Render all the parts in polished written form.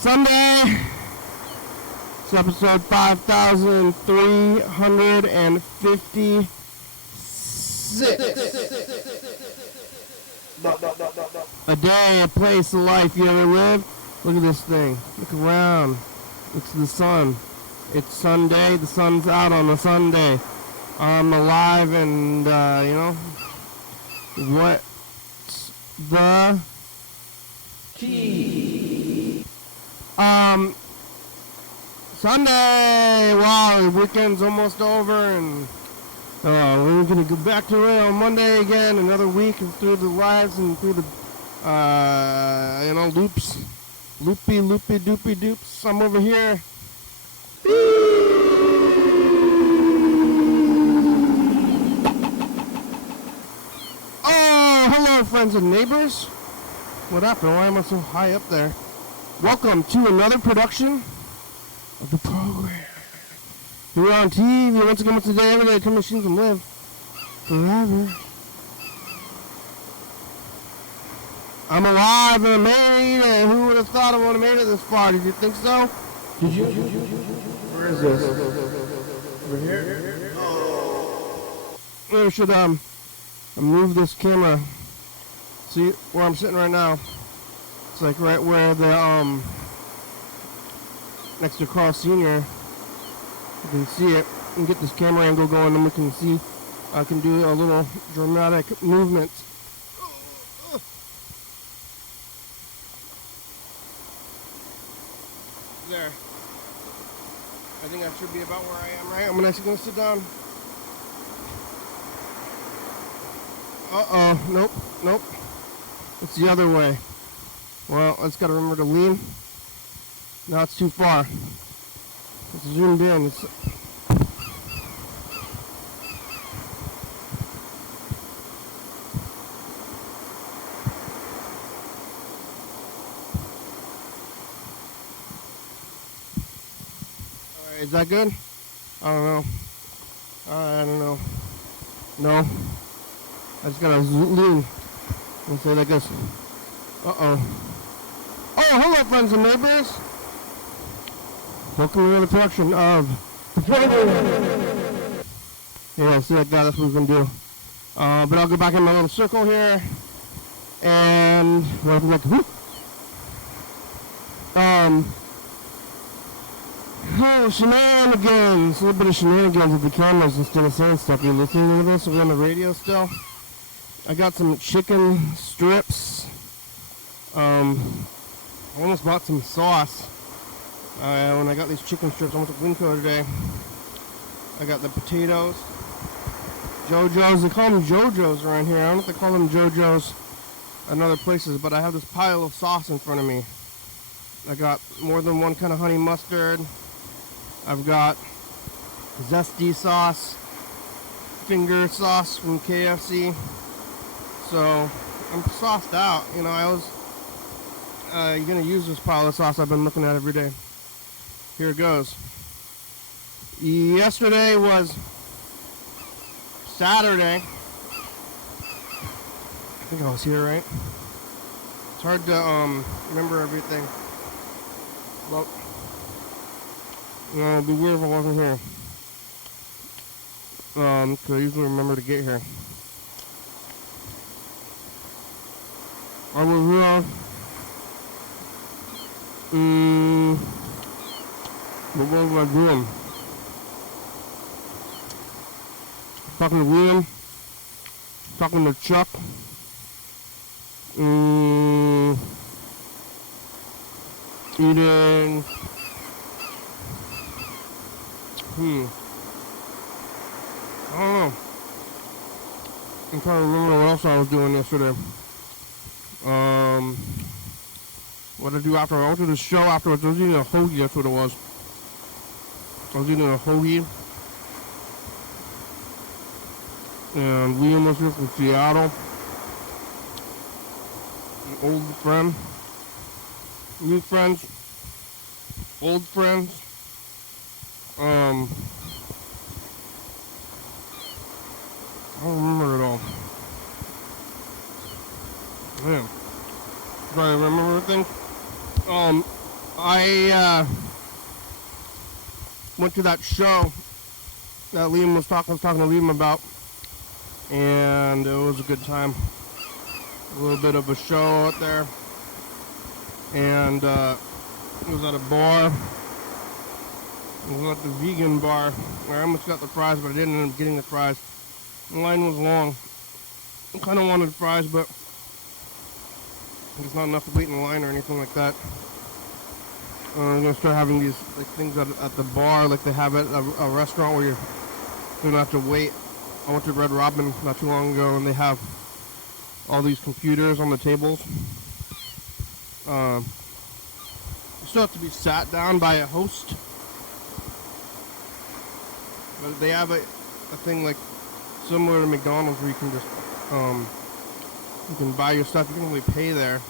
Sunday, it's episode 5356. A day, a place, a life you ever lived. Look at this thing. Look around. Look to the sun. It's Sunday. The sun's out on a Sunday. I'm alive and, what's the tea? Sunday. Wow, the weekend's almost over and we're going to go back to it on Monday again. Another week through the lives and through the, loops. Loopy, doopy doops. I'm over here. Oh, hello, friends and neighbors. What happened? Why am I so high up there? Welcome to another production of the program. We're on TV once again today. Every day, Time Machines can live forever. I'm alive and I'm married, and who would have thought I would have made it this far? Did you think so? Did you? Where is this? Over here? Maybe I should move this camera. See where I'm sitting right now? It's like right where the next to Carl Sr. You can see it. You can get this camera angle going, and we can see. I can do a little dramatic movement. There. I think that should be about where I am, right? I'm actually going to sit down. Nope. It's the other way. Well, I just got to remember to lean. Now it's too far. It's zoomed in. It's Is that good? I don't know. No. I just gotta lean and say like this. Oh, hello, friends and neighbors. Welcome to the production of the program. Yeah, see like that. That's what we're gonna do. But I'll go back in my little circle here, and what if like whoop. Shenanigans! A little bit of shenanigans with the cameras instead of saying stuff. You're listening to this? Are we on the radio still? I got some chicken strips. I almost bought some sauce. When I got these chicken strips, I went to Winco today. I got the potatoes. JoJo's. They call them JoJo's around here. I don't know if they call them JoJo's in other places, but I have this pile of sauce in front of me. I got more than one kind of honey mustard. I've got zesty sauce, finger sauce from KFC. So I'm sauced out. I was gonna use this pile of sauce I've been looking at every day. Here it goes. Yesterday was Saturday. I think I was here, right? It's hard to remember everything. Well, it'd be weird if I wasn't here. Because I usually remember to get here. I was here. What was I doing? Talking to William. Talking to Chuck. Eating. I don't know. I'm trying to remember what else I was doing yesterday. What did I do after? I went to the show afterwards. I was eating a hoagie, that's what it was. I was eating a hoagie. And Liam was here from Seattle. An old friend. New friends. old friends. I don't remember it all. Yeah. Do I remember everything? I went to that show that Liam was talking to Liam about, and it was a good time. A little bit of a show out there, and it was at a bar. It was at the vegan bar. I almost got the fries, but I didn't end up getting the fries. The line was long. I kind of wanted fries, but there's not enough to wait in the line or anything like that. I'm gonna start having these like things at the bar, like they have at a restaurant where you don't have to wait. I went to Red Robin not too long ago, and they have all these computers on the tables. You still have to be sat down by a host, but they have a thing like similar to McDonald's where you can just you can buy your stuff. You can only pay there. I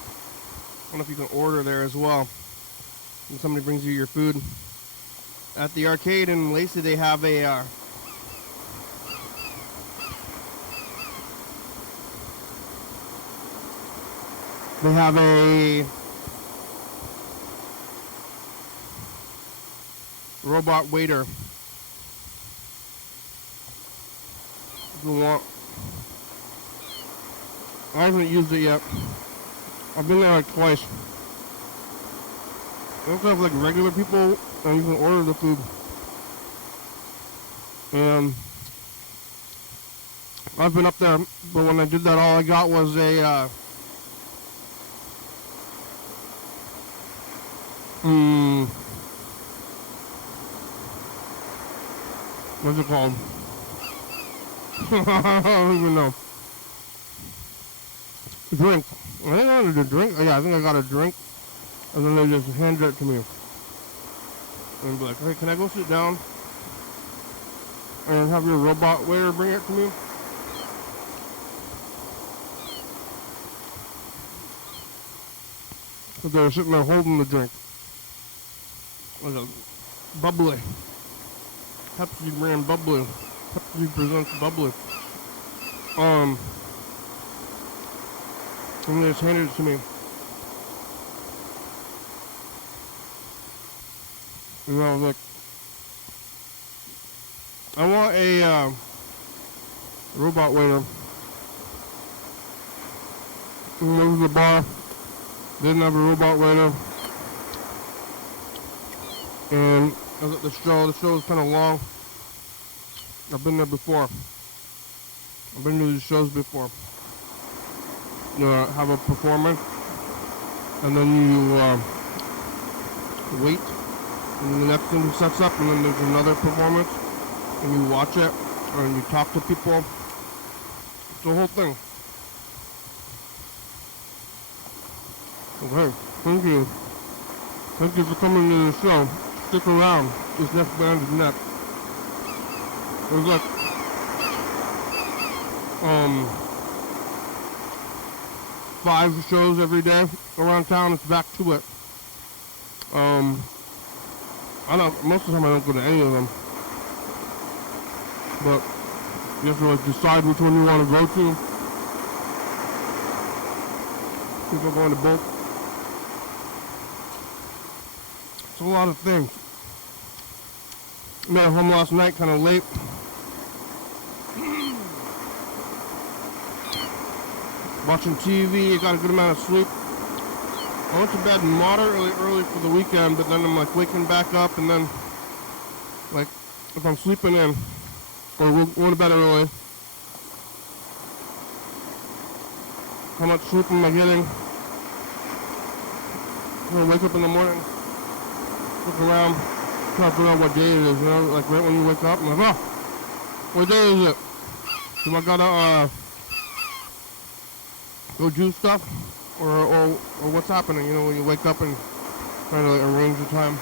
don't know if you can order there as well. And somebody brings you your food. At the arcade in Lacey, they have a robot waiter. If you want. I haven't used it yet. I've been there like twice. They also have like regular people, and you can order the food. And I've been up there, but when I did that, all I got was a what's it called? I don't even know. Drink. I think I got a drink. Yeah, I think I got a drink. And then they just handed it to me. And be like, hey, can I go sit down and have your robot waiter bring it to me? So they were sitting there holding the drink. It was a bubbly. Pepsi brand bubbly. Pepsi presents bubbly. And they just handed it to me. And I was like, I want a robot waiter. And went to the bar. Didn't have a robot waiter. And I was at the show. The show was kind of long. I've been there before. I've been to these shows before. You have a performance, and then you wait, and the next thing sets up, and then there's another performance, and you watch it, and you talk to people. It's the whole thing. Okay, thank you. Thank you for coming to the show. Stick around. This next band is next. There's like 5 shows every day around town. It's back to it. I don't. Most of the time I don't go to any of them, but you have to like decide which one you want to go to. People are going to both. It's a lot of things. I made it home last night kind of late. Watching TV, got a good amount of sleep. I went to bed moderately early for the weekend, but then I'm like waking back up, and then like if I'm sleeping in or going to bed early, how much sleep am I getting? I'm gonna wake up in the morning, look around, try to figure out what day it is, you know, like right when you wake up, I'm like, oh, what day is it? So I gotta go do stuff, or what's happening, you know, when you wake up and try to like, arrange the time.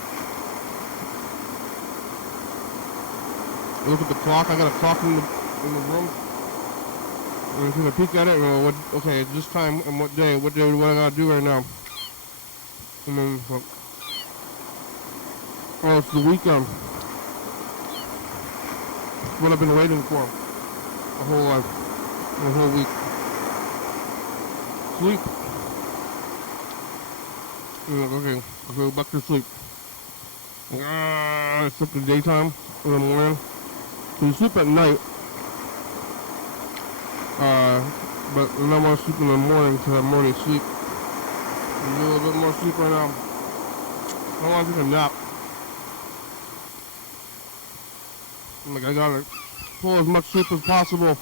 I look at the clock. I got a clock in the room, and I take a peek at it, and go, okay, it's this time and what day? What I gotta do right now? And then Oh, it's the weekend. What I've been waiting for. My whole life. My whole week. Sleep. I'm like, okay, I'll go back to sleep. I sleep in the daytime, in the morning. So you sleep at night. But then I want to sleep in the morning to have morning sleep. I'm doing a little bit more sleep right now. I want to take a nap. I'm like, I gotta pull as much sleep as possible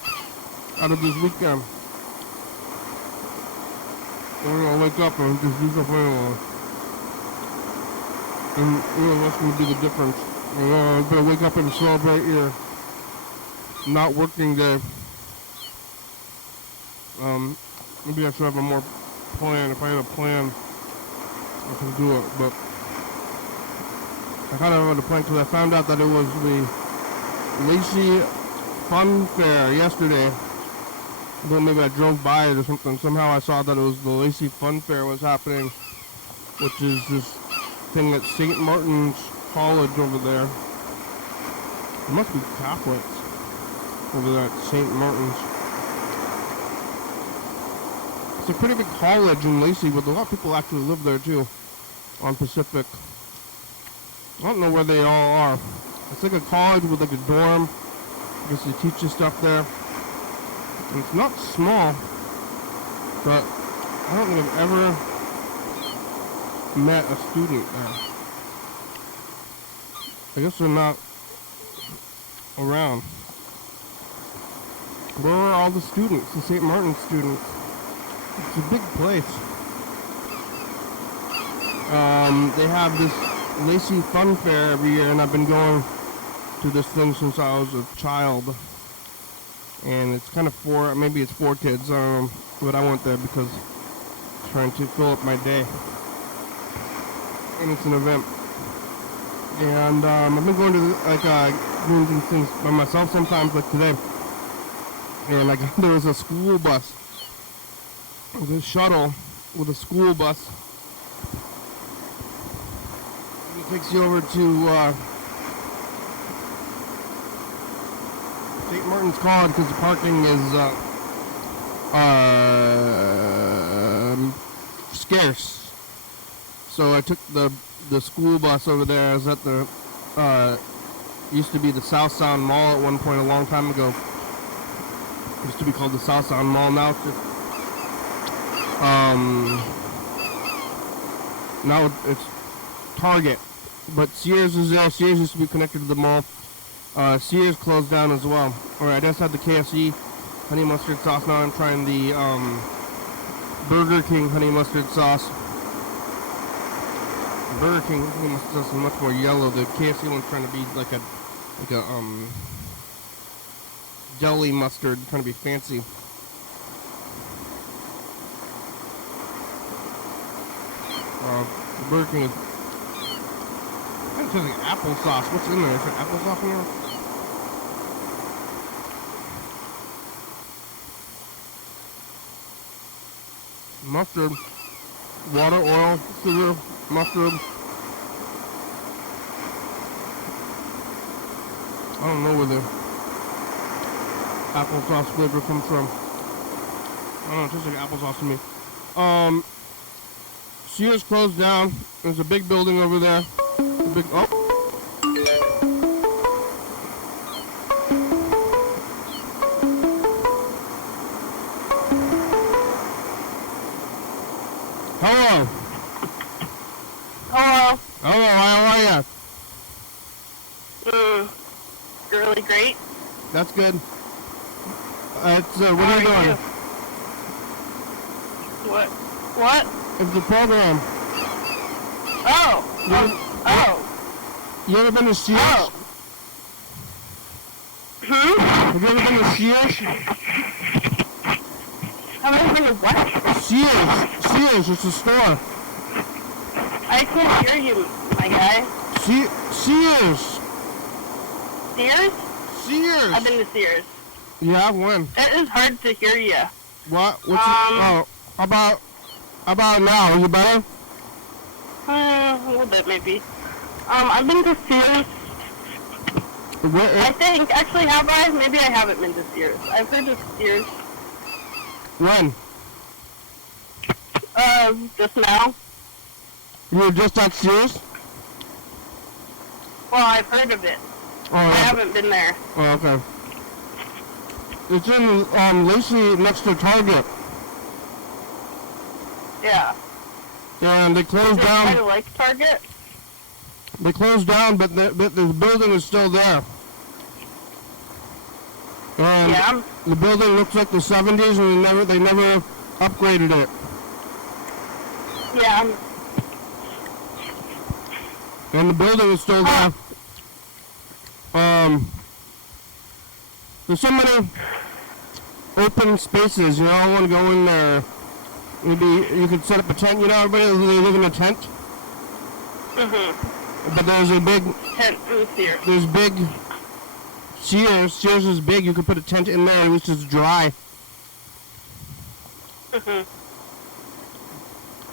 out of this weekend. We're gonna wake up and just do something anyway. And that's gonna be the difference. You better wake up and celebrate your not working day. Maybe I should have a more plan. If I had a plan, I can do it. But I kind of had a plan because I found out that it was the Lacey Fun Fair yesterday. Well, maybe I drove by it or something. Somehow I saw that it was the Lacey Fun Fair was happening, which is this thing at St. Martin's College over there. It must be Catholics over there at St. Martin's. It's a pretty big college in Lacey, but a lot of people actually live there too, on Pacific. I don't know where they all are. It's like a college with like a dorm. I guess they teach you stuff there. And it's not small, but I don't think I've ever met a student there. I guess they're not around. Where are all the students, the St. Martin students? It's a big place. They have this Lacey Fun Fair every year, and I've been going to this thing since I was a child. And it's kind of maybe it's for kids, but I went there because I'm trying to fill up my day. And it's an event. And I've been going to doing these things by myself sometimes, like today. And there was a school bus. There's a shuttle with a school bus. It takes you over to St. Martin's College because the parking is scarce. So I took the school bus over there. I was at the used to be the South Sound Mall at one point a long time ago. It used to be called the South Sound Mall. Now it's just now it's Target. But Sears is there. Sears used to be connected to the mall. Sears closed down as well. Alright, I just had the KFC honey mustard sauce. Now I'm trying the Burger King honey mustard sauce. Burger King honey mustard sauce is much more yellow. The KFC one's trying to be like a jelly mustard, trying to be fancy. Burger King is I think it's like applesauce. What's in there? Is there applesauce in there? Mustard, water, oil, sugar, mustard. I don't know where the applesauce flavor comes from. I don't know, it tastes like applesauce to me. Sears closed down. There's a big building over there. Oh. Hello. Hello. Hello, how are you? Really great. That's good. What are you doing? What? It's the program. Oh. You ever been to Sears? Oh. Have you ever been to Sears? Have I ever been to what? Sears, it's a store. I can't hear you, my guy. Sears. Sears? Sears. I've been to Sears. Yeah, when? It is hard to hear you. What? About now? Is it better? A little bit, maybe. I've been to Sears. I think, actually, have I? Maybe I haven't been to Sears. I've heard of Sears. When? Just now. You were just at Sears? Well, I've heard of it. Oh, I yeah. haven't been there. Oh, okay. It's in Lacey next to Target. Yeah. And they closed Is it kind down. of like Target? They closed down, but the building is still there. And Yeah. the building looks like the 70s, and they never upgraded it. Yeah. And the building is still there. There's so many open spaces, you know, I want to go in there. Maybe you could set up a tent, you know, everybody they live in a tent. But there's a big Tent in Sears. there's big Sears is big, you could put a tent in there and it's just dry.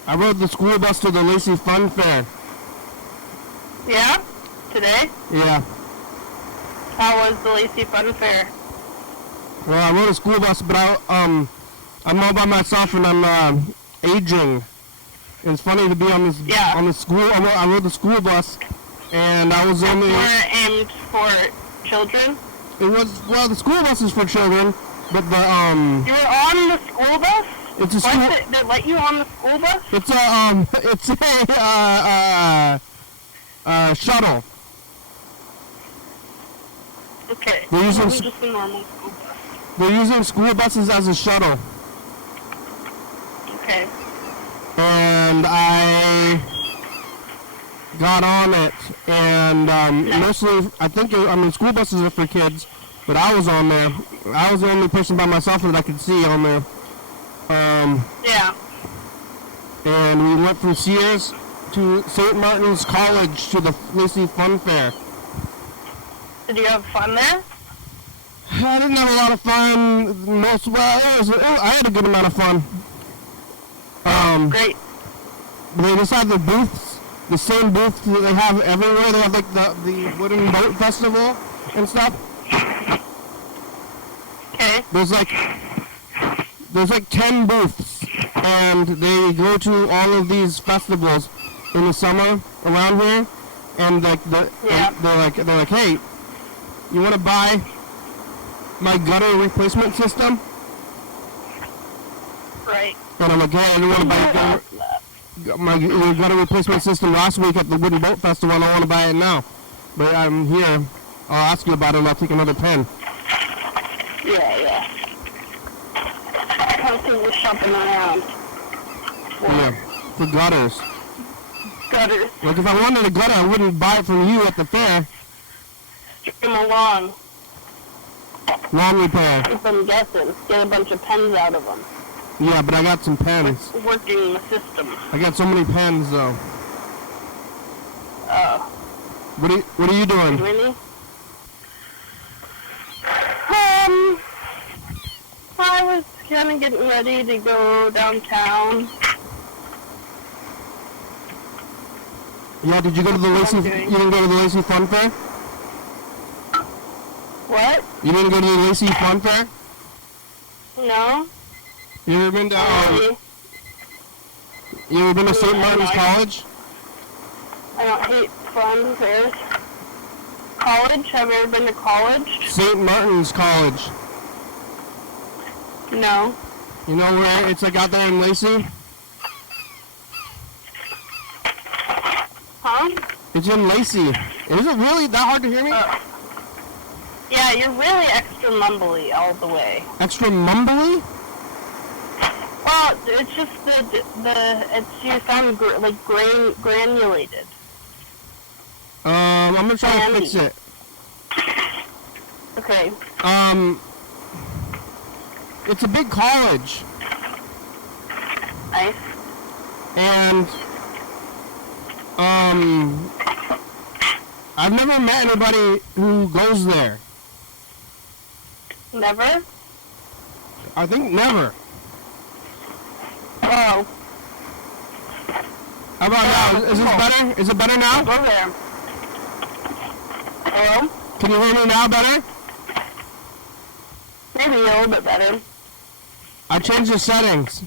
I rode the school bus to the Lacey Fun Fair. Yeah? Today? Yeah. How was the Lacey Fun Fair? Well, I rode a school bus, but I'm all by myself and I'm aging. It's funny to be on this on the school. I rode the school bus, and I was only. Were aimed for children? It was the school bus is for children, but the You were on the school bus? It's a school. Why did they let you on the school bus? It's a shuttle. Okay. They're using Just a normal school bus. They're using school buses as a shuttle. Okay. And I got on it, and mostly, I think, school buses are for kids, but I was on there. I was the only person by myself that I could see on there. Yeah. And we went from Sears to St. Martin's College to the Lacey Fun Fair. Did you have fun there? I didn't have a lot of fun. I had a good amount of fun. Great. They just have the booths, the same booths that they have everywhere. They have like the wooden boat festival and stuff. Okay. There's like 10 booths, and they go to all of these festivals in the summer around here, and like they're like, hey, you want to buy my gutter replacement system? Right. And I'm like, yeah, I want to buy your gutter replacement system last week at the Wooden Boat Festival, and I want to buy it now. But I'm here. I'll ask you about it, and I'll take another pen. Yeah. Constantly shopping around. Yeah, for gutters. Gutters. Like, if I wanted a gutter, I wouldn't buy it from you at the fair. Strip them along. Lawn repair. Keep them guessing. Get a bunch of pens out of them. Yeah, but I got some pens. Working the system. I got so many pens, though. Oh. What are you doing? Really? I was kind of getting ready to go downtown. Yeah, did you go to the Lacey? You didn't go to the Lacey Fun Fair? What? You didn't go to the Lacey Fun Fair? No. You ever been to? You ever been to St. Martin's College? I don't hate fun fairs. College? Have you ever been to college? St. Martin's College. No. You know where it's like out there in Lacey? Huh? It's in Lacey. Is it really that hard to hear me? Yeah, you're really extra mumbly all the way. Extra mumbly? Well, it's just you sound granulated. I'm gonna try to fix it. Okay. It's a big college. Nice. And, I've never met anybody who goes there. Never? I think never. Oh. How about now? Is this better? Is it better now? Go there. Hello? Can you hear me now better? Maybe a little bit better. I changed the settings.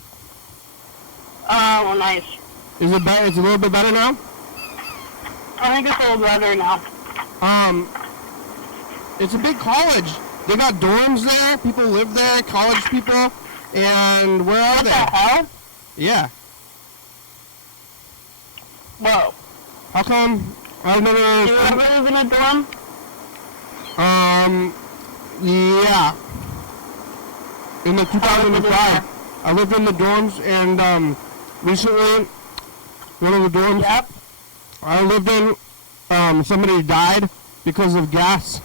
Oh, well, nice. Is it better? It's a little bit better now? I think it's a little better now. It's a big college. They got dorms there. People live there, college people. And where are they? What the hell? Yeah. Whoa. How come? I've never... Do you ever live in a dorm? Yeah. In the 2005. I lived in the dorms, and recently, one of the dorms Yep. I lived in, somebody died because of gas.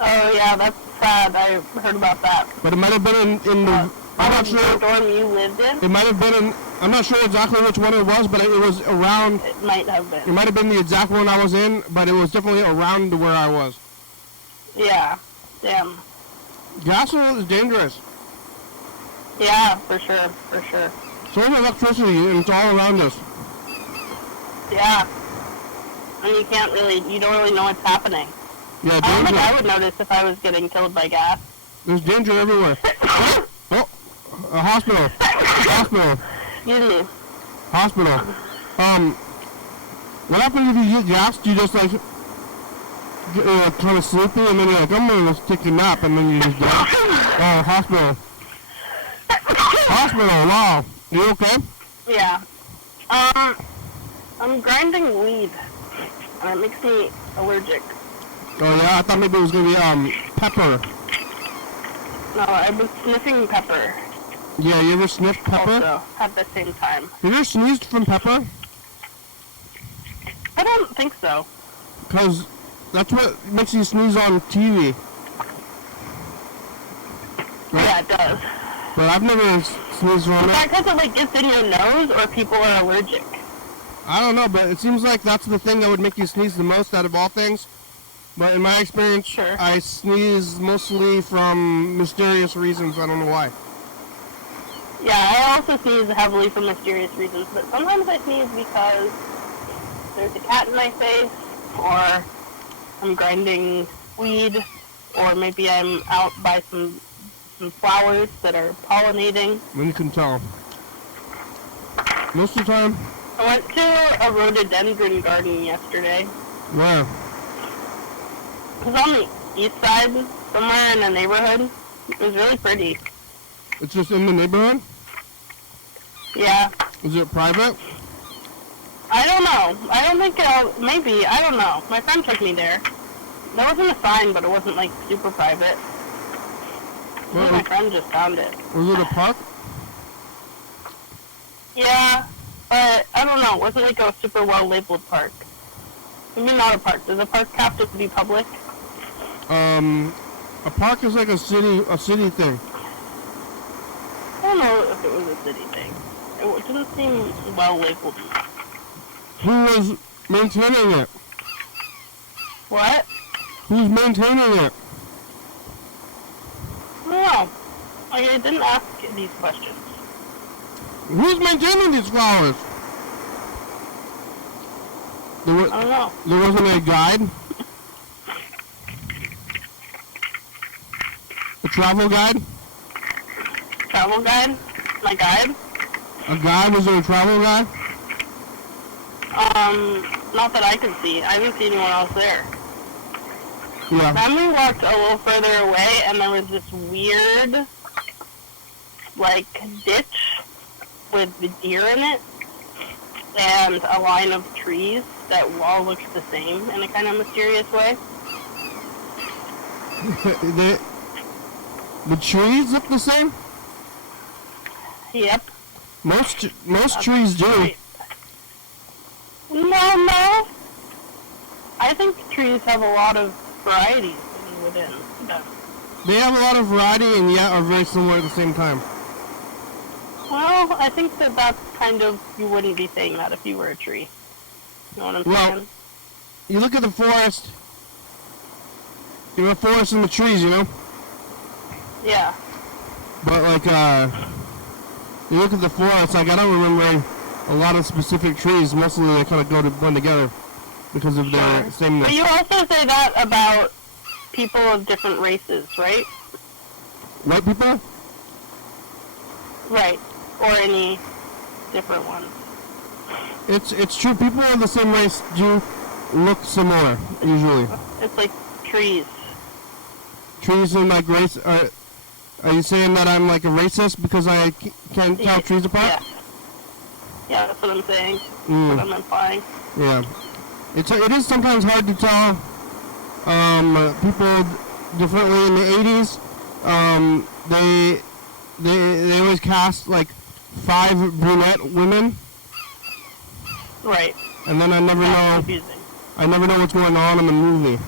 Oh, yeah, that's sad. I heard about that. But it might have been in the... I'm not The sure. dorm you lived in? It might have been in... I'm not sure exactly which one it was, but it was around... It might have been. It might have been the exact one I was in, but it was definitely around where I was. Yeah. Damn. Gas is dangerous. Yeah, for sure. For sure. So is electricity, and it's all around us. Yeah. And you don't really know what's happening. Yeah, I don't think danger. I would notice if I was getting killed by gas. There's danger everywhere. Oh, a hospital. Hospital. Excuse me. Hospital. What happens if you get gas? Do you just like get kind of sleepy and then you're like, I'm gonna just take a nap and then you just get oh, hospital. Hospital, wow. You okay? Yeah. I'm grinding weed. And it makes me allergic. Oh yeah, I thought maybe it was gonna be pepper. No, I was sniffing pepper. Yeah, you ever sniffed pepper? Also, at the same time. You ever sneezed from pepper? I don't think so. Because that's what makes you sneeze on TV. Right? Yeah, it does. But I've never sneezed from Is it. that because it like gets in your nose, or people are allergic? I don't know, but it seems like that's the thing that would make you sneeze the most out of all things. But in my experience, Sure. I sneeze mostly from mysterious reasons. I don't know why. Yeah, I also sneeze heavily for mysterious reasons, but sometimes I sneeze because there's a cat in my face, or I'm grinding weed, or maybe I'm out by some flowers that are pollinating. Then you can tell. Most of the time, I went to a rhododendron garden yesterday. where? It was on the east side, somewhere in a neighborhood. It was really pretty. It's just in the neighborhood? Yeah. Is it private? I don't know. I don't think maybe. I don't know. My friend took me there. There wasn't a sign, but it wasn't, like, super private. I think my friend just found it. Was it a park? Yeah, but I don't know. It wasn't, like, a super well-labeled park. Maybe not a park. Does a park have to be public? A park is like a city thing. I don't know if it was a city thing. It didn't seem well-labeled. Who was maintaining it? What? Who's maintaining it? I don't know. Like, I didn't ask these questions. Who's maintaining these flowers? I don't know. There wasn't a guide? A travel guide? Travel guide? My guide? A guide? Was there a travel guide? Not that I can see. I haven't seen anyone else there. Yeah. Then we walked a little further away, and there was this weird, like, ditch with the deer in it, and a line of trees that all looked the same in a kind of mysterious way. The trees look the same? Yep. Most trees do. Right. No. I think trees have a lot of varieties within them. They have a lot of variety and yet are very similar at the same time. Well, I think that's kind of, you wouldn't be saying that if you were a tree. You know what I'm saying? You look at the forest. You know, the forest and the trees, you know? Yeah. But like, you look at the forest, like I don't remember a lot of specific trees. Mostly they kind of go to blend together. because of their sameness. But you also say that about people of different races, right? White people? Right. Or any different ones. It's true. People of the same race do look similar, usually. It's like trees. Trees and like race. Are you saying that I'm like a racist because I can't tell trees apart? Yeah. Yeah, that's what I'm saying. Mm. What I'm implying. Yeah. It is sometimes hard to tell people differently. In the 80s, they always cast like 5 brunette women. Right. And then I never know. Confusing. I never know what's going on in the movie.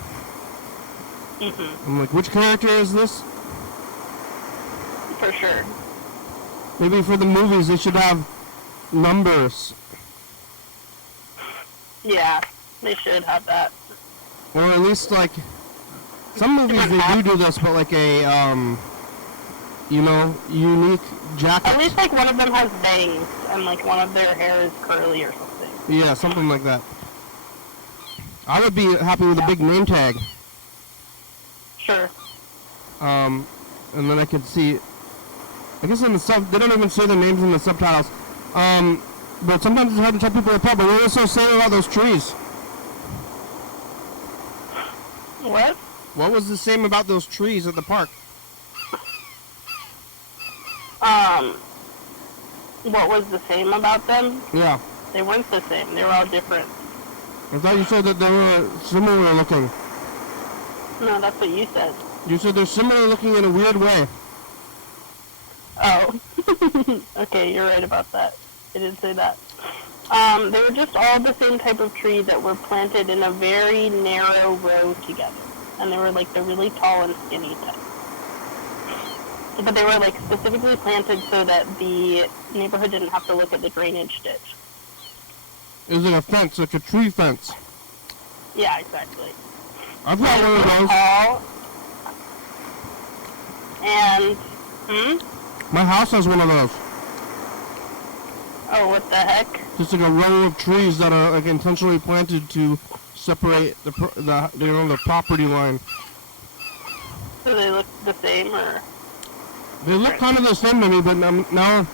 Mhm. I'm like, which character is this? For sure. Maybe for the movies they should have numbers, Yeah, they should have that. or at least like some movies they do this, but like a unique jacket. At least like one of them has bangs and like one of their hair is curly or something. Yeah, something like that. I would be happy with a big name tag. Sure. And then I could see. I guess in the they don't even say their names in the subtitles. But sometimes it's hard to tell people apart. But what was so saying about those trees? What? What was the same about those trees at the park? What was the same about them? Yeah. They weren't the same. They were all different. I thought you said that they were similar looking. No, that's what you said. You said they're similar looking in a weird way. Oh. Okay, you're right about that. I did say that. They were just all the same type of tree that were planted in a very narrow row together. And they were like the really tall and skinny type. But they were like specifically planted so that the neighborhood didn't have to look at the drainage ditch. Is it a fence, like a tree fence? Yeah, exactly. I've got one of those. Tall. And, My house has one of those. Oh, what the heck? Just like a row of trees that are like intentionally planted to separate the property line. Do they look the same, or? They look kind of the same to me, but now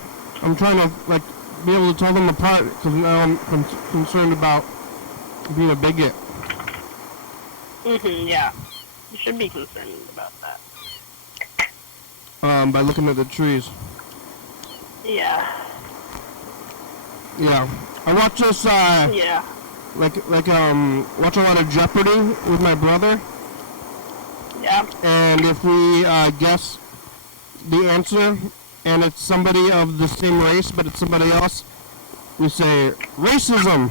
I'm trying to like be able to tell them apart because now I'm concerned about being a bigot. Yeah. You should be concerned about that. By looking at the trees. Yeah. Yeah. I watch this. Yeah. Watch a lot of Jeopardy with my brother. Yeah. And if we guess the answer, and it's somebody of the same race, but it's somebody else, we say racism.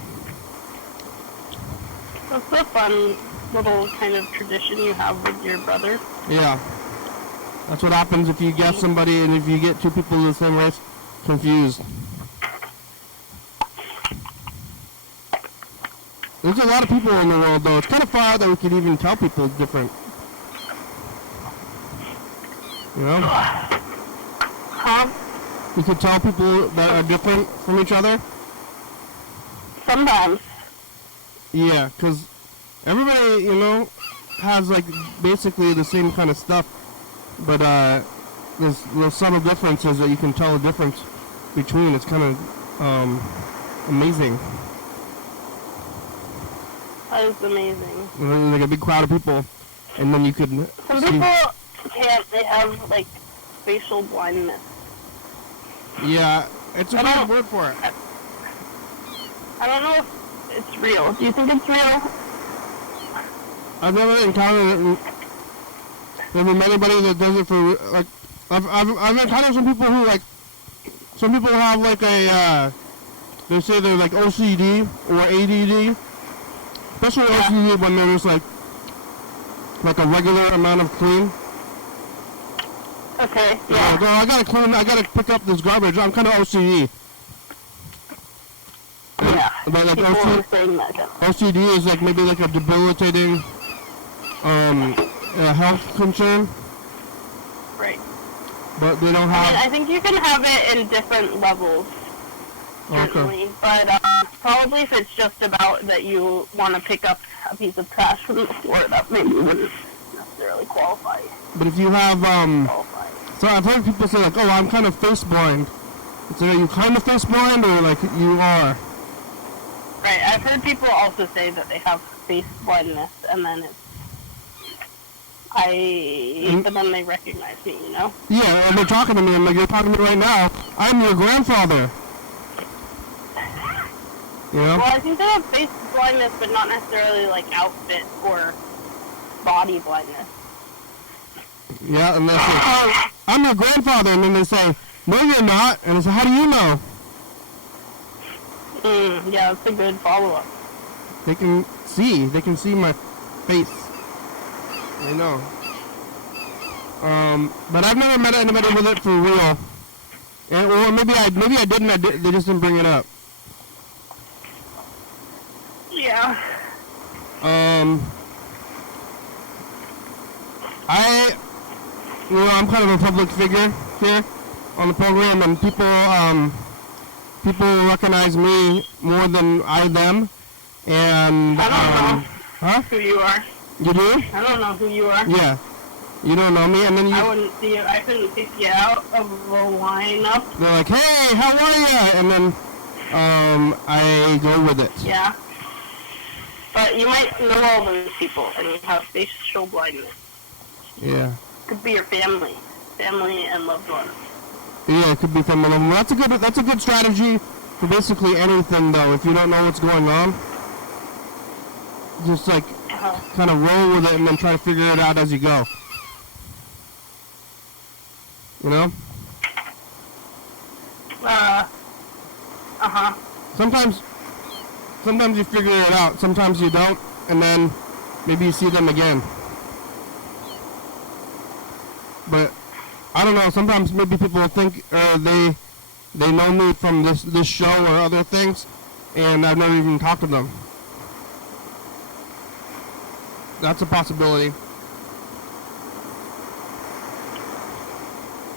That's a fun little kind of tradition you have with your brother. Yeah. That's what happens if you guess somebody and if you get 2 people of the same race confused. There's a lot of people in the world, though. It's kind of far that we could even tell people different. You know? Huh? We could tell people that are different from each other. Sometimes. Yeah, because everybody, has, like, basically the same kind of stuff. But there's subtle differences that you can tell the difference between. It's kind of amazing. That is amazing. There's like a big crowd of people, and then you could Some see. people can't. They have, like, facial blindness. Yeah, it's a good word for it. I don't know if it's real. Do you think it's real? I've never encountered it. Never met anybody that does it for, like, I've encountered some people who, like, some people have, like, they say they're, like, OCD or ADD. Especially OCD when there's, like a regular amount of clean. Okay, yeah. Like, oh, I gotta pick up this garbage. I'm kind of OCD. Yeah. But, like, People are saying that. OCD is, like, maybe, like, a debilitating, health concern. Right. But they don't have... I think you can have it in different levels, certainly. Okay. But Probably if it's just about that you want to pick up a piece of trash from the floor, that maybe wouldn't necessarily qualify. But if you have, so I've heard people say like, oh, I'm kind of face blind. So are you kind of face blind or like you are? Right, I've heard people also say that they have face blindness and then then they recognize me, you know? Yeah, and they're talking to me, I'm like, you're talking to me right now. I'm your grandfather. You know? Well, I think they have face blindness, but not necessarily like outfit or body blindness. Yeah, and they say, I'm your grandfather, and then they say, no, you're not. And I say, how do you know? Yeah, that's a good follow-up. They can see my face. I know. But I've never met anybody with it for real. And, or maybe I didn't. They just didn't bring it up. Yeah. I'm kind of a public figure here on the program, and people recognize me more than I them. And I don't know huh? who you are. You do? I don't know who you are. Yeah. You don't know me, and then you. I wouldn't see you. I couldn't pick you out of the lineup. They're like, hey, how are you? And then I go with it. Yeah. But you might know all those people and you have facial blindness. Yeah. Could be your family and loved ones. Yeah, it could be from one of them. That's a good strategy for basically anything, though. If you don't know what's going on, just like kind of roll with it and then try to figure it out as you go. You know? Sometimes you figure it out. Sometimes you don't, and then maybe you see them again. But I don't know. Sometimes maybe people think they know me from this show or other things, and I've never even talked to them. That's a possibility.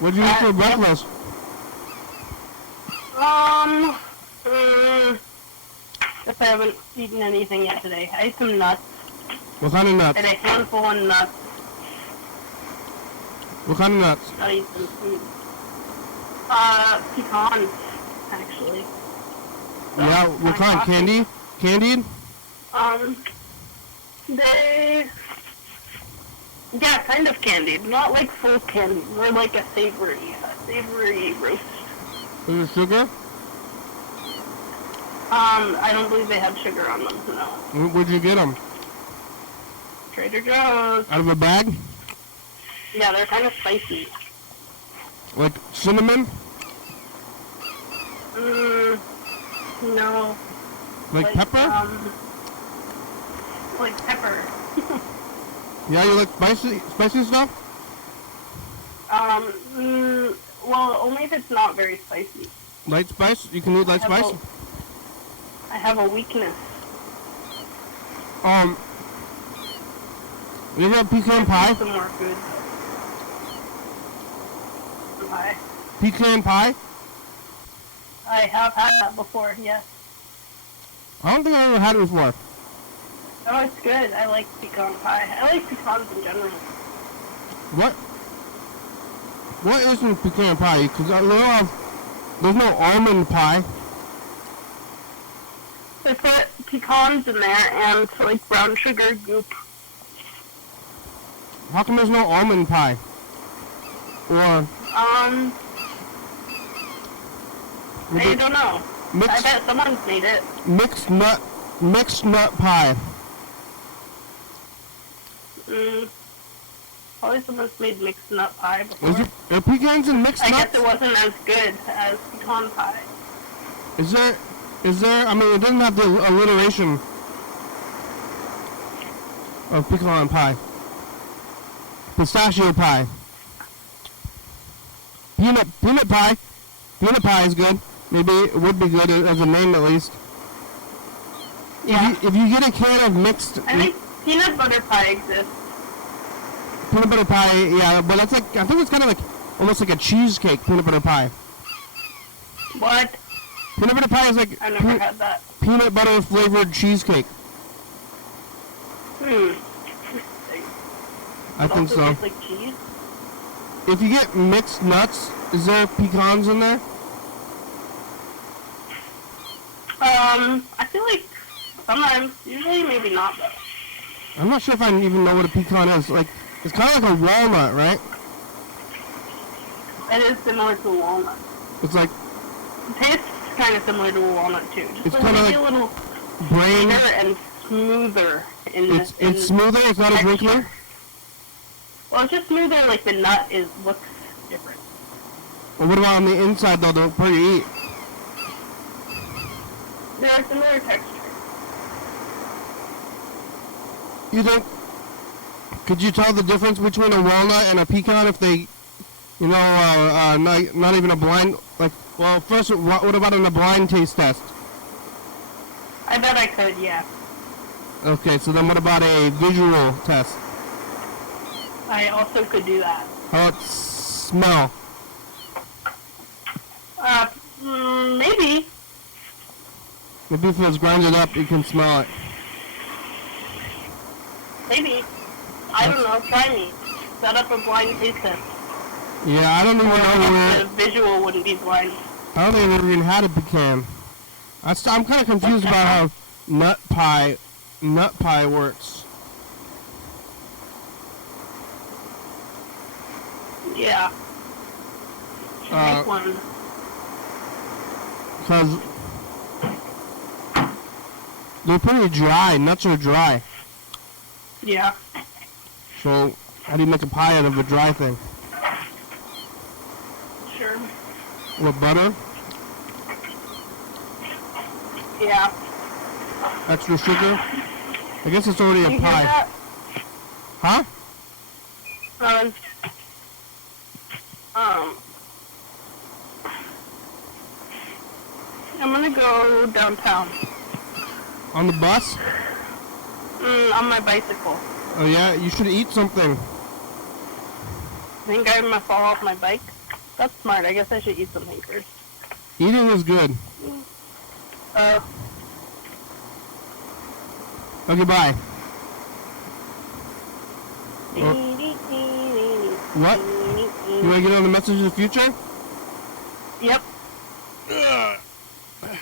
What did you eat for breakfast? Guess I haven't eaten anything yet today. I ate some nuts. What kind of nuts? I had a handful of nuts. What kind of nuts? I ate some food. Pecans, actually. So, yeah, what kind? Candy? Candied? Yeah, kind of candied. Not like full candy. More like a savory roast. Is there sugar? I don't believe they have sugar on them, no. Where'd you get them? Trader Joe's. Out of a bag? Yeah, they're kind of spicy. Like cinnamon? No. Like pepper? Like pepper. Yeah, you like spicy stuff? Well, only if it's not very spicy. Light spice? You can eat light spice? I have a weakness. You have pecan pie? Some more food. Pie. Pecan pie? I have had that before, yes. I don't think I ever had it before. Oh, it's good. I like pecan pie. I like pecans in general. What isn't pecan pie? Because there's no almond pie. They put pecans in there and like brown sugar goop. How come there's no almond pie? Or I don't know. I bet someone's made it. Mixed nut pie. Probably someone's made mixed nut pie before. Are pecans and mixed nuts? I guess it wasn't as good as pecan pie. Is there, I mean, it doesn't have the alliteration of pecan pie. Pistachio pie. Peanut pie. Peanut pie is good. Maybe it would be good as a name at least. Yeah. If you get a can of mixed... I think peanut butter pie exists. Peanut butter pie, yeah, but that's like, I think it's kind of like, almost like a cheesecake peanut butter pie. What? Peanut butter pie is like I've never had that. peanut butter flavored cheesecake. I It think also so. tastes like cheese. If you get mixed nuts, is there pecans in there? I feel like sometimes, usually maybe not though. I'm not sure if I even know what a pecan is. Like, it's kind of like a walnut, right? It is similar to a walnut. It's like It tastes kind of similar to a walnut too. Just It's like kinda maybe like a little brain. sweeter and smoother. It's smoother. It's not as texture. wrinkly. Well, it's just smoother. Like the nut looks different. Well, what about on the inside though? The part you eat. They're a similar texture. You think? Could you tell the difference between a walnut and a pecan if they, not even a blind like? Well, first, what about in a blind taste test? I bet I could, yeah. Okay, so then what about a visual test? I also could do that. How about smell? Maybe. Maybe if it's grinded up, you can smell it. Maybe. I don't know. Try me. Set up a blind taste test. Yeah, I don't even know where. The visual wouldn't be blind. I don't think I've ever even had a pecan. I'm kind of confused about how nut pie works. Yeah. Make one. Because they're pretty dry. Nuts are dry. Yeah. So how do you make a pie out of a dry thing? Sure. What, butter? Yeah. Extra sugar? I guess it's already You a hear pie. that? Huh? I'm gonna go downtown. On the bus? On my bicycle. Oh yeah, you should eat something. Think I'm gonna fall off my bike? That's smart. I guess I should eat something first. Eating is good. Okay, bye. What? You want to get on the message of the future? Yep.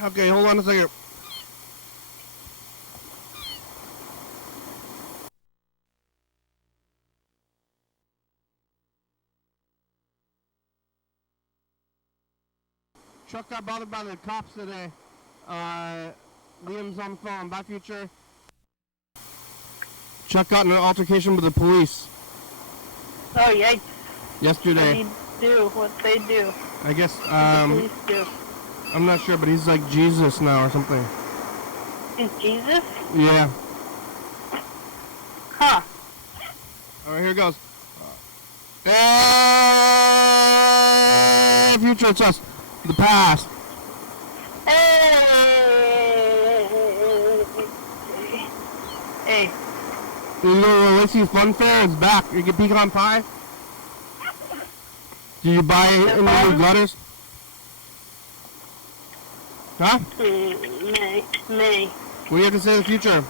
Okay, hold on a second. Chuck got bothered by the cops today. Liam's on the phone. Bye, future. Chuck got in an altercation with the police Oh, yikes. yesterday. What they do. I guess, What the police do. I'm not sure, but he's like Jesus now or something. Is Jesus? Yeah. Huh. Alright, here it goes. Hey, future, it's us. The past. Hey. You know, Lacey Fun Fair is back. You get pecan pie. Did you buy any new gutters? Huh? May. What do you have to say in the future?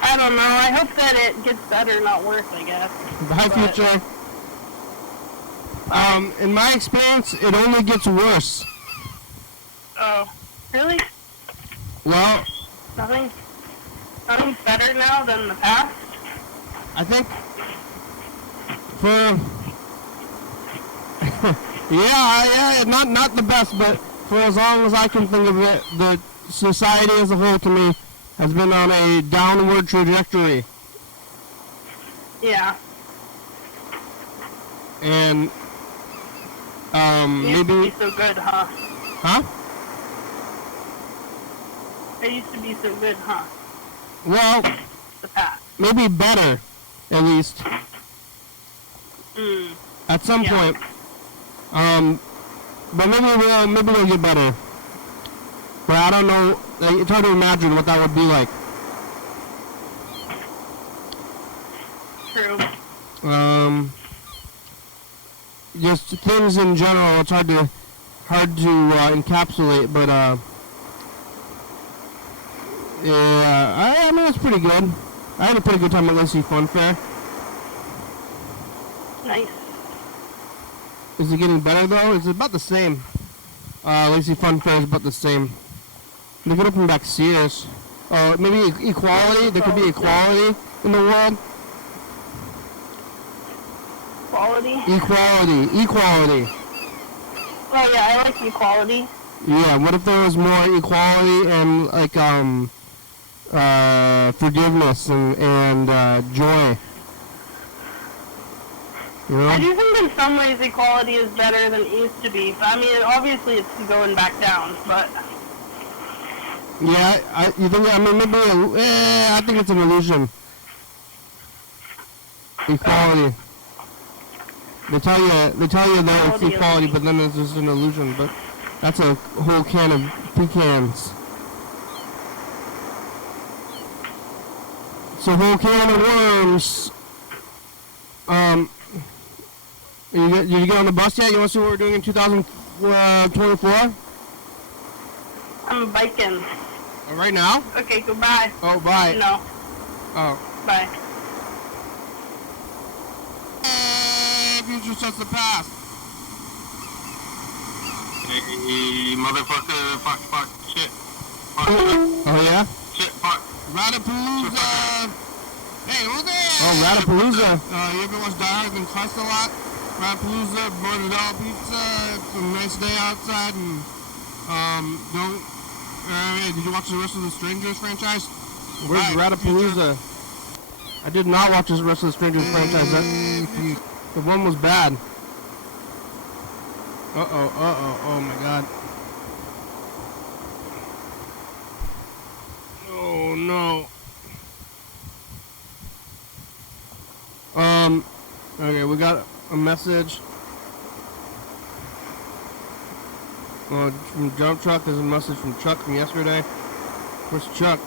I don't know. I hope that it gets better, not worse, I guess. Bye, But- future. In my experience, it only gets worse. Oh. Really? Well, Nothing's better now than the past? I think for yeah, not the best, but for as long as I can think of it, the society as a whole to me has been on a downward trajectory. Yeah. And It used to maybe be so good, huh? huh? It used to be so good, huh? Well, The past. maybe better, at least at some Yeah. point. But maybe they'll get better. But I don't know. Like, it's hard to imagine what that would be like. True. Just things in general. It's hard to hard to encapsulate, but yeah, I mean it's pretty good. I had a pretty good time at Lacey Fun Fair. Nice. Is it getting better though? It's about the same. Lacey Fun Fair is about the same. They could open back Sears. Maybe equality. There could be equality in the world. Quality? Equality. Oh yeah, I like equality. Yeah, what if there was more equality and like forgiveness and joy? You know? I do think in some ways equality is better than it used to be. But I mean, obviously it's going back down, but... Yeah, you think, I mean, maybe, I think it's an illusion. Equality. They tell you that it's equality, but then it's just an illusion, but that's a whole can of pecans. It's a whole can of worms. Did you get on the bus yet? You want to see what we're doing in 2024? I'm biking. Right now? Okay, goodbye. Oh, bye. No. Oh. Bye. Future sets the past. Hey, motherfucker, fuck, shit. Fuck, Oh, yeah? shit, fuck. Radapalooza! Hey, what's that? Oh, Radapalooza. You ever watch Die Hard and cuss a lot? Radapalooza, Mortadella pizza, it's a nice day outside, and, did you watch the rest of the Strangers franchise? Where's Radapalooza? I did not watch the rest of the Strangers franchise. The one was bad. Oh my god. Oh no. Okay, we got a message. From Jump Truck. There's a message from Chuck from yesterday. Where's Chuck?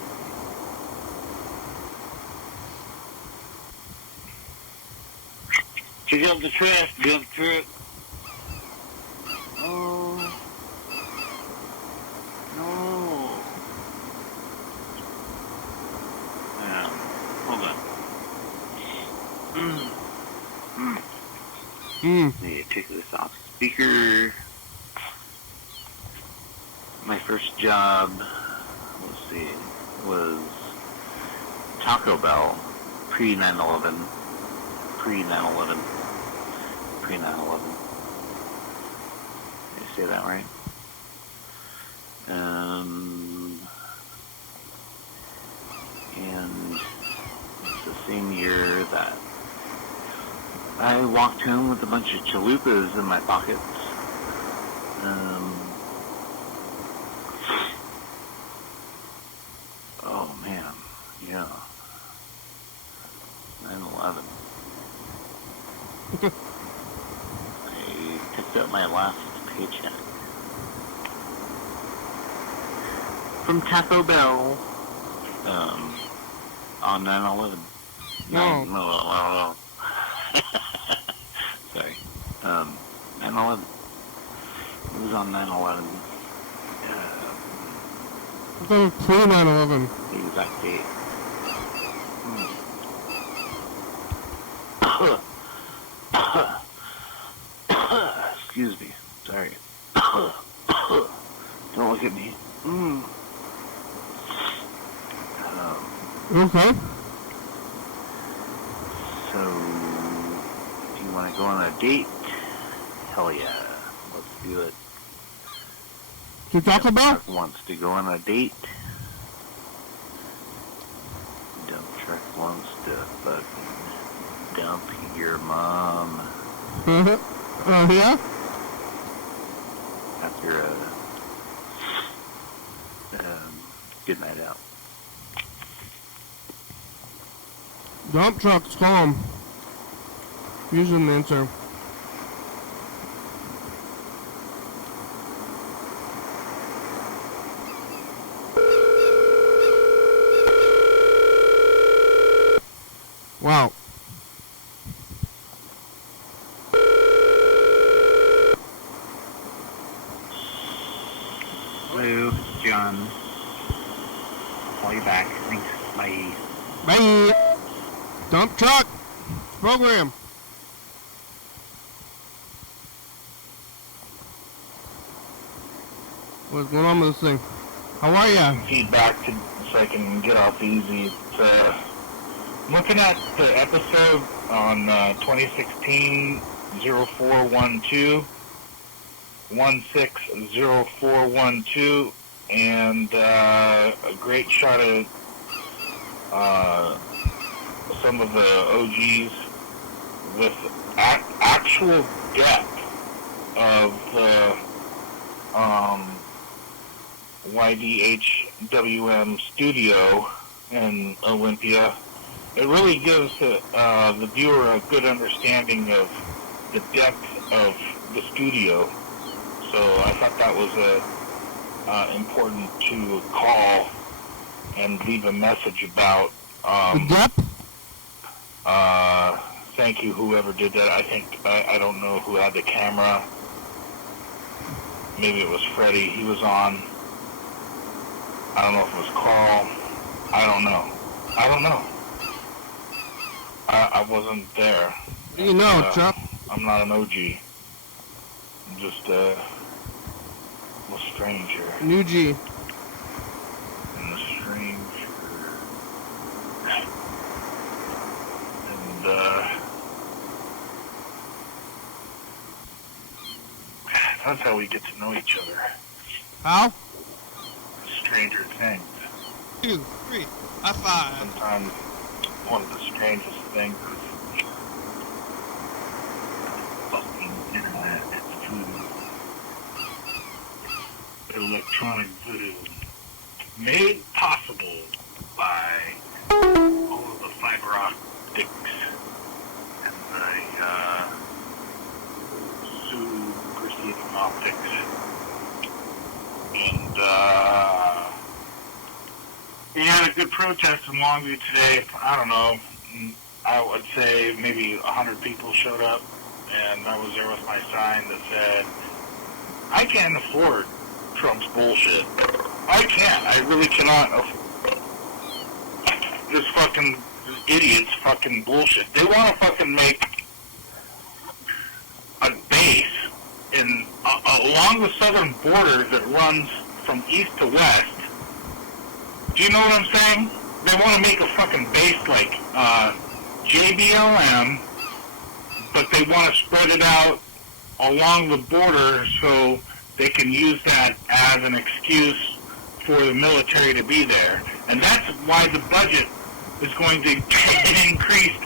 Pick up the trash, dump truck. Oh. No. Hold on. Need to take this off speaker. My first job, let's see, was Taco Bell, pre 9/11. Did I say that right? And it's the same year that I walked home with a bunch of chalupas in my pockets. Oh man, yeah. 9/11. I picked up my last paycheck from Taco Bell on 9/11. No. Sorry. 9/11. It was on 9/11. I thought it was pre 9/11. The exact date. Excuse me. Sorry. Don't look at me. Okay. So, do you want to go on a date? Hell yeah. Let's do it. To Taco Bell? Truck wants to go on a date. Dump truck wants to fucking dump your mom. Yeah? After a good night out. Dump trucks, call 'em. Use an answer. Wow. Bye. Dump truck. Program. What's going on with this thing? How are ya? Feedback so I can get off easy. Looking at the episode on 2016-0412, 160412, and a great shot of some of the OGs with actual depth of the YDHWM studio in Olympia. It really gives the viewer a good understanding of the depth of the studio. So I thought that was important to call and leave a message about. The depth? Thank you, whoever did that. I don't know who had the camera. Maybe it was Freddie. He was on. I don't know if it was Carl. I don't know. I wasn't there. What do you know, Chuck? I'm not an OG. I'm just a stranger. New G. And a stranger. And, that's how we get to know each other. How? Stranger things. 2, 3, high five. Sometimes one of the strangest things is fucking internet. It's voodoo. Electronic voodoo. Made possible by all of the fiber optics and the super optics. And we had a good protest in Longview today. I don't know. I would say maybe 100 people showed up, and I was there with my sign that said, I can't afford Trump's bullshit. I can't. I really cannot afford this fucking idiot's fucking bullshit. They want to fucking make a base in along the southern border that runs from east to west. Do you know what I'm saying? They want to make a fucking base like JBLM, but they want to spread it out along the border so they can use that as an excuse for the military to be there. And that's why the budget is going to get increased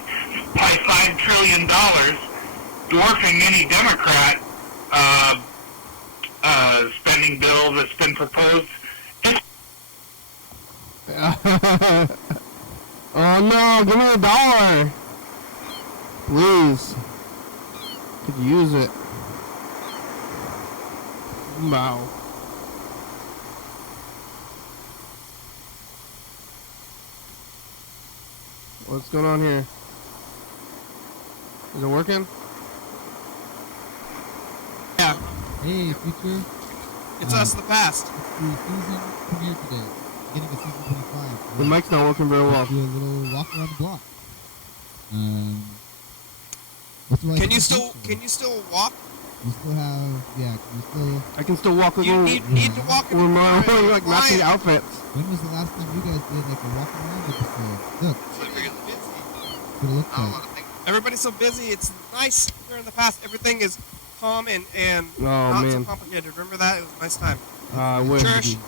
by $5 trillion, dwarfing any Democrat spending bill that's been proposed. Oh no, give me $1. Please. Could use it. Wow. What's going on here? Is it working? Yeah, Hey, future. it's us in the past. It's the season premiere today. Beginning of season 25. The mic's not working very well. Do a little walk around the block. What's the Can you still walk? You still have, yeah, can you still, I can still walk with You you. need to walk in We're the wearing like matching outfits. when was the last time you guys did like a walk around episode? Look, what it looks like. Everybody's so busy. It's nice here in the past. Everything is calm and Oh, not so man. complicated. Remember that? It was a nice time. I wish.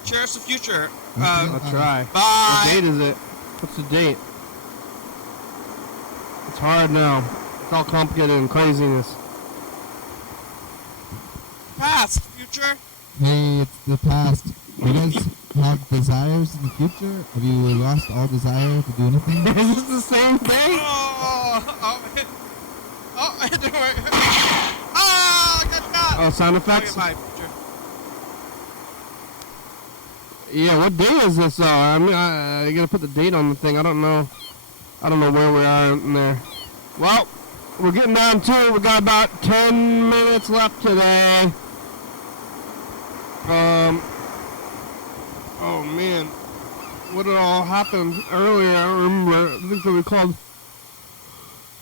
Cherish the future. I'll try. Bye. What date is it? What's the date? It's hard now. It's all complicated and craziness. Past, future. Hey, it's the past. You guys have desires in the future? Have you lost all desire to do anything? Is this the same thing? It didn't work. I got shot. Oh, sound effects? Okay, bye, future. Yeah, what day is this? I mean, I gotta put the date on the thing. I don't know where we are in there. Well, we're getting down to it. We got about 10 minutes left today. Oh man, what had all happened earlier? I remember things that we called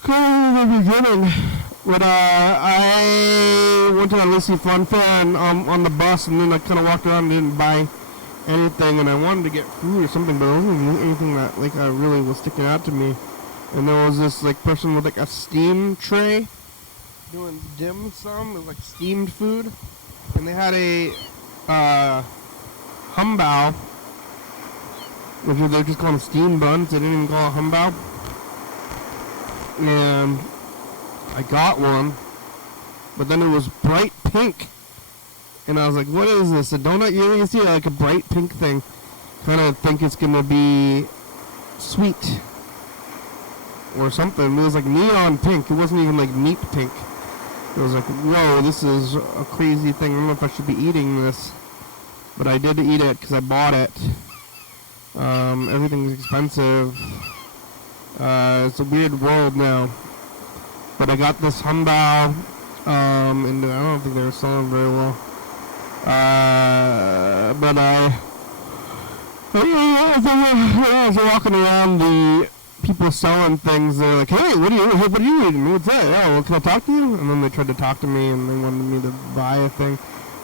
in the beginning. But I went to a Lacey Fun Fair and, on the bus, and then I kind of walked around and didn't buy anything, and I wanted to get food or something, but there wasn't anything that like really was sticking out to me. And there was this like person with like a steam tray doing dim sum. It was like steamed food, and they had a humbao, which they just call them steam buns. They didn't even call it humbao. And I got one, but then it was bright pink. And I was like, what is this? A donut? You see like a bright pink thing. Kind of think it's going to be sweet or something. It was like neon pink. It wasn't even like neat pink. It was like, whoa, this is a crazy thing. I don't know if I should be eating this. But I did eat it because I bought it. Everything's expensive. It's a weird world now. But I got this humbao, and I don't think they were selling very well. But I was walking around, the people selling things, they're like, hey, what are you eating? What's that? Oh, well, can I talk to you? And then they tried to talk to me, and they wanted me to buy a thing.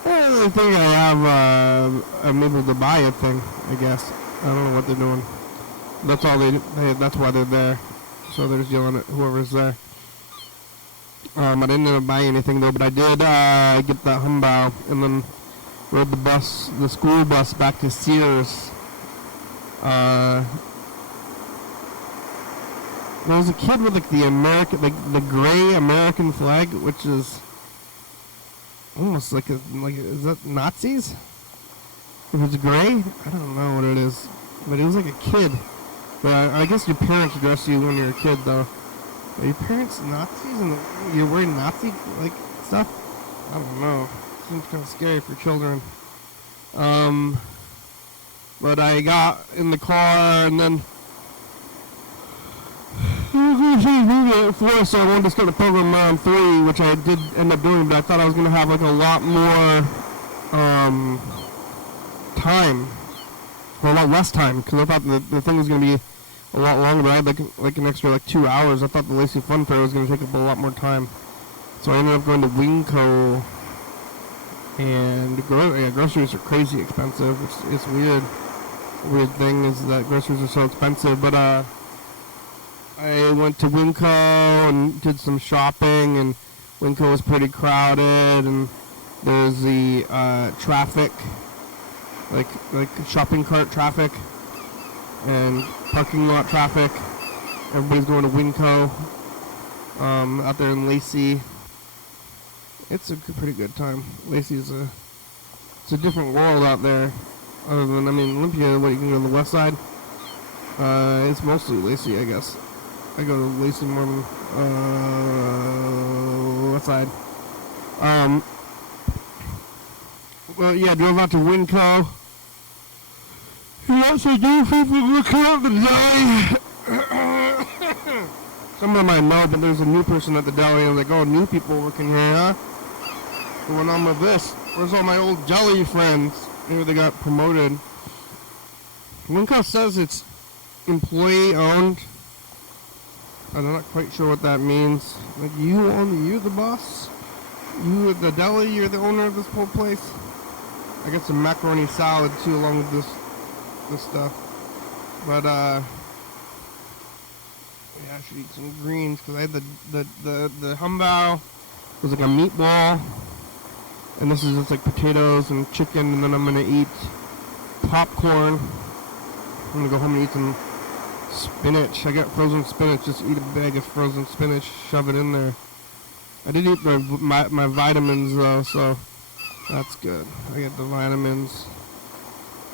I think I have, I'm able to buy a thing, I guess. I don't know what they're doing. That's all that's why they're there. So they're just yelling at whoever's there. I didn't end up buying anything though, but I did get that humbao, and then rode the school bus back to Sears. There was a kid with like the gray American flag, which is almost like is that Nazis? If it's gray, I don't know what it is, but it was like a kid. But I guess your parents dress you when you're a kid, though. Are your parents Nazis and you're wearing Nazi like stuff? I don't know. Seems kind of scary for children. But I got in the car and then so I wanted to start a program around 3, which I did end up doing, but I thought I was going to have like a lot more time, or a lot less time, because I thought the thing was going to be a lot longer, but I had like an extra 2 hours. I thought the Lacey Fun Fair was going to take up a lot more time. So I ended up going to Winco, and groceries are crazy expensive. It's weird. The weird thing is that groceries are so expensive, but I went to Winco and did some shopping, and Winco was pretty crowded, and there's the traffic, like shopping cart traffic, and parking lot traffic. Everybody's going to Winco out there in Lacey. It's a pretty good time. Lacey's it's a different world out there. Other than, Olympia, what, you can go to the west side? It's mostly Lacey, I guess. I go to Lacey more than west side. Well, yeah, drove out to Winco. You also do people look out the deli. Some of them I know, but there's a new person at the deli. I was like, oh, new people working here, huh? What's going on with this? Where's all my old deli friends? Maybe they got promoted. Winco says it's employee owned. I'm not quite sure what that means. Like, you the boss? You at the deli, you're the owner of this whole place? I got some macaroni salad too, along with this stuff. But yeah, I should eat some greens, because I had the humbao was like a meatball, and this is just like potatoes and chicken, and then I'm gonna eat popcorn. I'm gonna go home and eat some spinach. I got frozen spinach. Just eat a bag of frozen spinach, shove it in there. I did eat my vitamins though, so that's good. I get the vitamins.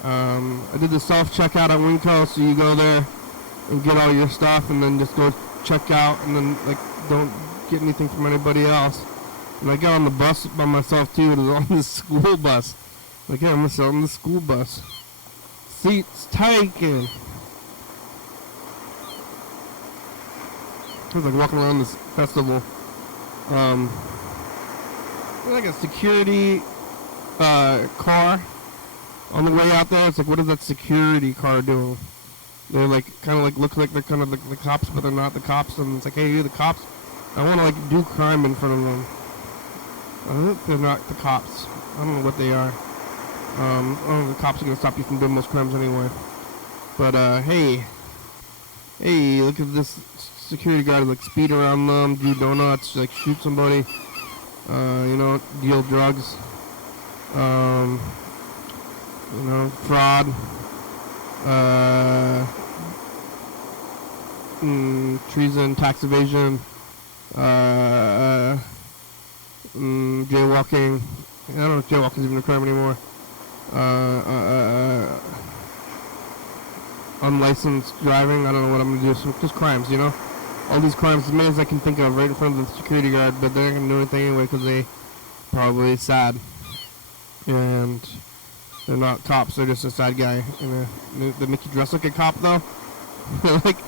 I did the self-checkout at Winco, so you go there and get all your stuff, and then just go check out, and then don't get anything from anybody else. And I got on the bus by myself too. It was on the school bus. Like, yeah, I'm gonna sit on the school bus. Seats taken. I was like walking around this festival. There's like a security car on the way out there. It's like, what is that security car doing? They're like kind of like look like they're kind of the cops, but they're not the cops. And it's like, hey, you're the cops. I want to like do crime in front of them. I think they're not the cops. I don't know what they are. I don't know if the cops are gonna stop you from doing most crimes anyway. But hey, look at this security guard like speed around them, do donuts, like shoot somebody, deal drugs, fraud, treason, tax evasion, jaywalking. I don't know if jaywalking is even a crime anymore. Unlicensed driving. I don't know what I'm gonna do. So just crimes, all these crimes, as many as I can think of, right in front of the security guard. But they're not gonna do anything anyway because they probably sad, and they're not cops. They're just a sad guy. They make you dress like a cop though. Like,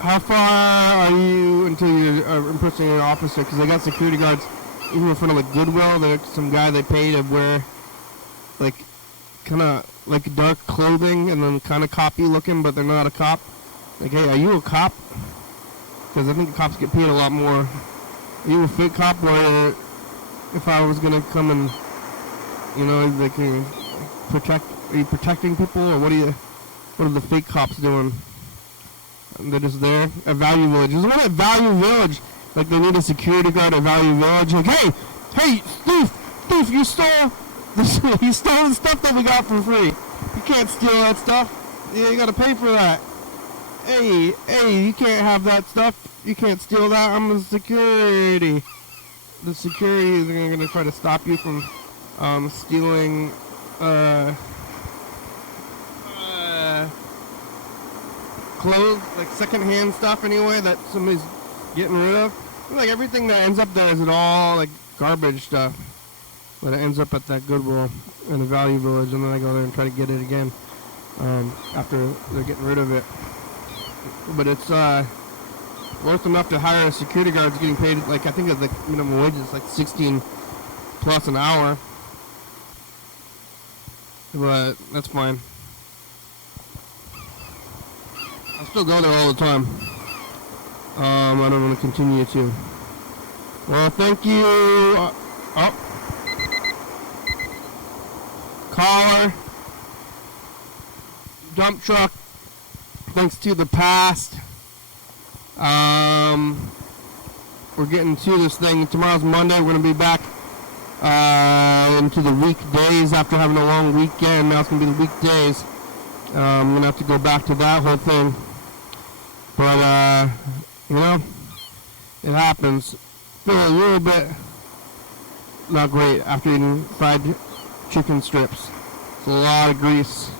how far are you until you're impersonating an officer? Because they got security guards even in front of like Goodwill. There's some guy they pay to wear like kind of like dark clothing and then kind of copy looking, but they're not a cop. Like, hey, are you a cop? Because I think cops get paid a lot more. Are you a fake cop? Or if I was gonna come and like are you protecting people, or what are the fake cops doing? They're just there at Value Village. There's one at Value Village. Like they need a security guard at Value Village. Like, hey, thief, you stole this. You stole the stuff that we got for free. You can't steal that stuff. Yeah, you gotta pay for that. Hey, you can't have that stuff. You can't steal that. I'm the security. The security is gonna try to stop you from stealing clothes, like secondhand stuff anyway, that somebody's getting rid of. Like everything that ends up there is all like garbage stuff. But it ends up at that Goodwill in the Value Village, and then I go there and try to get it again after they're getting rid of it. But it's worth enough to hire a security guard. Getting paid like I think it's like minimum wage is like 16 plus an hour. But that's fine. I still go there all the time. I don't want to continue to. Well, thank you. Caller. Dump truck. Thanks to the past. We're getting to this thing. Tomorrow's Monday. We're going to be back into the weekdays after having a long weekend. Now it's going to be the weekdays. I'm going to have to go back to that whole thing. But, it happens. Feel a little bit not great after eating fried chicken strips. It's a lot of grease.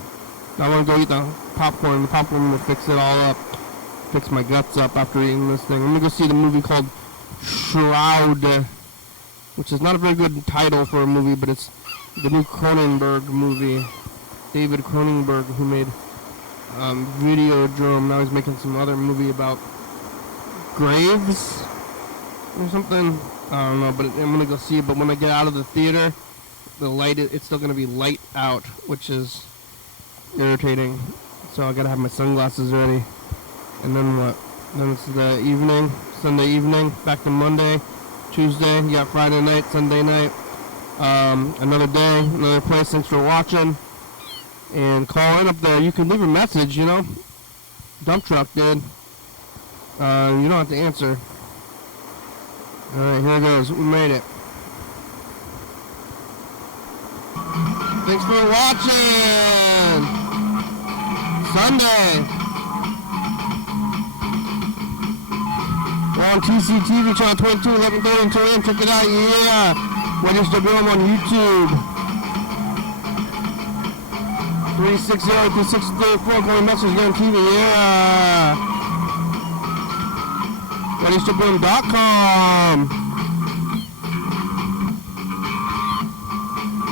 I want to go eat the popcorn. The popcorn will fix it all up. Fix my guts up after eating this thing. I'm going to go see the movie called Shroud, which is not a very good title for a movie, but it's the new Cronenberg movie. David Cronenberg, who made Videodrome. Now he's making some other movie about graves or something. I don't know, but I'm gonna go see it. But when I get out of the theater, the light it's still gonna be light out, which is irritating. So I gotta have my sunglasses ready. And then what? Then it's the evening, Sunday evening, back to Monday, Tuesday. You got Friday night, Sunday night. Another day, another place. Thanks for watching. And call in up there. You can leave a message, Dump truck did. You don't have to answer. Alright, here it goes. We made it. Thanks for watching! Sunday! We're on TCTV channel 22, 11:30 until a.m. Check it out, yeah! YDHWM on YouTube. 360-2634, calling message on TV, yeah! YDHWM.com.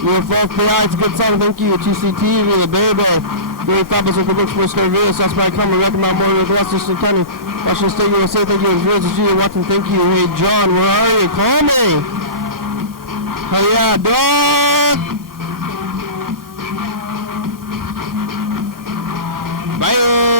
Your fourth PI, it's a good song, thank you. TCTV, the baby. Very fabulous with the books for Star Video, South by Come, recommend more of the Thurston County. Washington State, USA, thank you. As well as you watching, thank you. Hey, John, where are you? Call me! Hell yeah, dog! Bye.